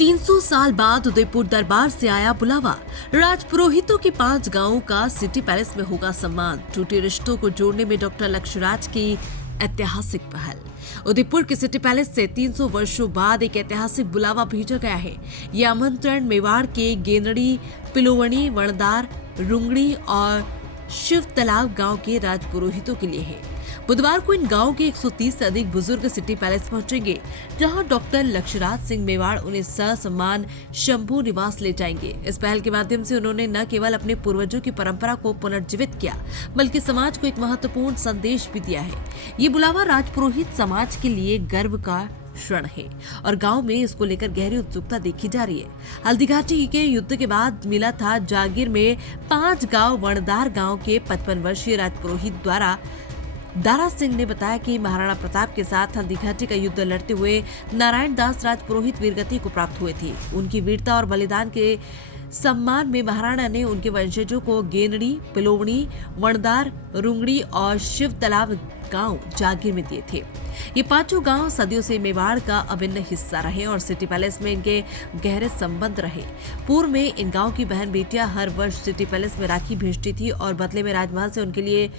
300 साल बाद उदयपुर दरबार से आया बुलावा। राजपुरोहितों के 5 गांवों का सिटी पैलेस में होगा सम्मान। टूटे रिश्तों को जोड़ने में डॉक्टर लक्ष्यराज की ऐतिहासिक पहल। उदयपुर के सिटी पैलेस से 300 वर्षों बाद एक ऐतिहासिक बुलावा भेजा गया है। यह आमंत्रण मेवाड़ के गेनड़ी, पिलोवणी, वणदार, रुंगड़ी और शिव तालाब गांव के राजपुरोहितों के लिए है। बुधवार को इन गांवों के 130 से अधिक बुजुर्ग सिटी पैलेस पहुंचेंगे, जहां डॉक्टर लक्ष्यराज सिंह मेवाड़ उन्हें ससम्मान शंभू निवास ले जाएंगे। इस पहल के माध्यम से उन्होंने न केवल अपने पूर्वजों की परंपरा को पुनर्जीवित किया, बल्कि समाज को एक महत्वपूर्ण संदेश भी दिया है। ये बुलावा राजपुरोहित समाज के लिए गर्व का क्षण है और गांव में इसको लेकर गहरी उत्सुकता देखी जा रही है। हल्दीघाटी के युद्ध के बाद मिला था जागीर में 5 गांव। वणदार गांव के 55 वर्षीय राजपुरोहित द्वारा दारा सिंह ने बताया कि महाराणा प्रताप के साथ हल्दीघाटी का युद्ध लड़ते हुए नारायण दास राजपुरोहित वीरगति को प्राप्त हुए थे। उनकी वीरता और बलिदान के सम्मान में महाराणा ने उनके वंशजों को गेनड़ी, पिलोवणी, वणदार, रुंगड़ी और शिव तालाब गांव जागीर में दिए थे। ये 5 गांव सदियों से मेवाड़ का अभिन्न हिस्सा रहे और सिटी पैलेस में इनके गहरे संबंध रहे। पूर्व में इन गांव की बहन बेटियां हर वर्ष सिटी पैलेस में राखी भेजती थी और बदले में राजमहल से उनके लिए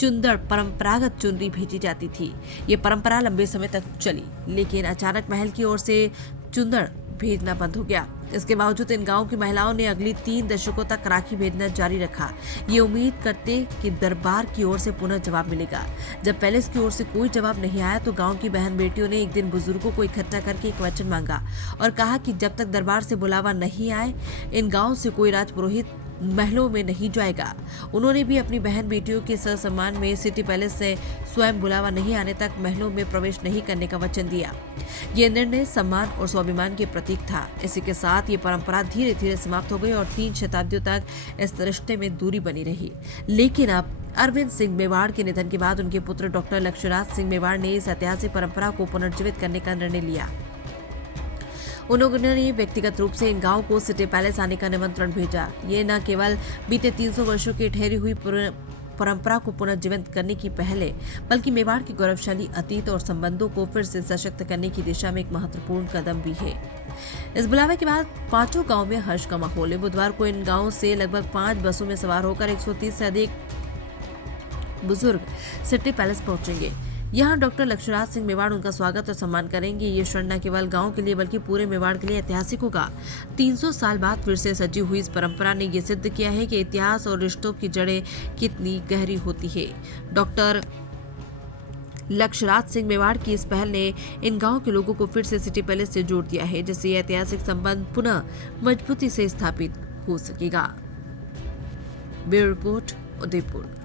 चुंदड़, परंपरागत चुनरी भेजी जाती थी। ये परंपरा लंबे समय तक चली, लेकिन अचानक महल की ओर से चुंदड़ भेजना बंद हो गया। इसके बावजूद इन गांव की महिलाओं ने अगली 3 दशकों तक राखी भेजना जारी रखा, ये उम्मीद करते कि दरबार की ओर से पुनः जवाब मिलेगा। जब पैलेस की ओर से कोई जवाब नहीं आया तो गांव की बहन बेटियों ने एक दिन बुजुर्गों को इकट्ठा करके एक वचन मांगा और कहा कि जब तक दरबार से बुलावा नहीं आए, इन गाँव से कोई राजपुरोहित महलों में नहीं जाएगा। उन्होंने भी अपनी बहन बेटियों के ससम्मान में सिटी पैलेस से स्वयं बुलावा नहीं आने तक महलों में प्रवेश नहीं करने का वचन दिया। यह निर्णय सम्मान और स्वाभिमान के प्रतीक था। इसी के साथ ये परंपरा धीरे धीरे समाप्त हो गई और 3 शताब्दियों तक इस रिश्ते में दूरी बनी रही। लेकिन अब अरविंद सिंह मेवाड़ के निधन के बाद उनके पुत्र डॉक्टर लक्ष्यराज सिंह मेवाड़ ने इस ऐतिहासिक परंपरा को पुनर्जीवित करने का निर्णय लिया। उन्होंने व्यक्तिगत रूप से इन गांव को सिटी पैलेस आने का निमंत्रण भेजा। ये न केवल बीते 300 वर्षों की ठहरी हुई परंपरा को पुनर्जीवित करने की पहल है, बल्कि मेवाड़ की गौरवशाली अतीत और संबंधों को फिर से सशक्त करने की दिशा में एक महत्वपूर्ण कदम भी है। इस बुलावे के बाद 5 गांव में हर्ष का माहौल है। बुधवार को इन गांवों से लगभग 5 बसों में सवार होकर 130 से अधिक बुजुर्ग सिटी पैलेस पहुंचेंगे। यहाँ डॉक्टर लक्ष्यराज सिंह मेवाड़ उनका स्वागत और सम्मान करेंगे। ये क्षण न केवल गांव के लिए बल्कि पूरे मेवाड़ के लिए ऐतिहासिक होगा। 300 साल बाद फिर से सजी हुई इस परंपरा ने ये सिद्ध किया है कि इतिहास और रिश्तों की जड़ें कितनी गहरी होती है। डॉक्टर लक्ष्यराज सिंह मेवाड़ की इस पहल ने इन गांव के लोगों को फिर से सिटी पैलेस से जोड़ दिया है, जिससे यह ऐतिहासिक संबंध पुनः मजबूती से स्थापित हो सकेगा। Bureau report, Udaipur.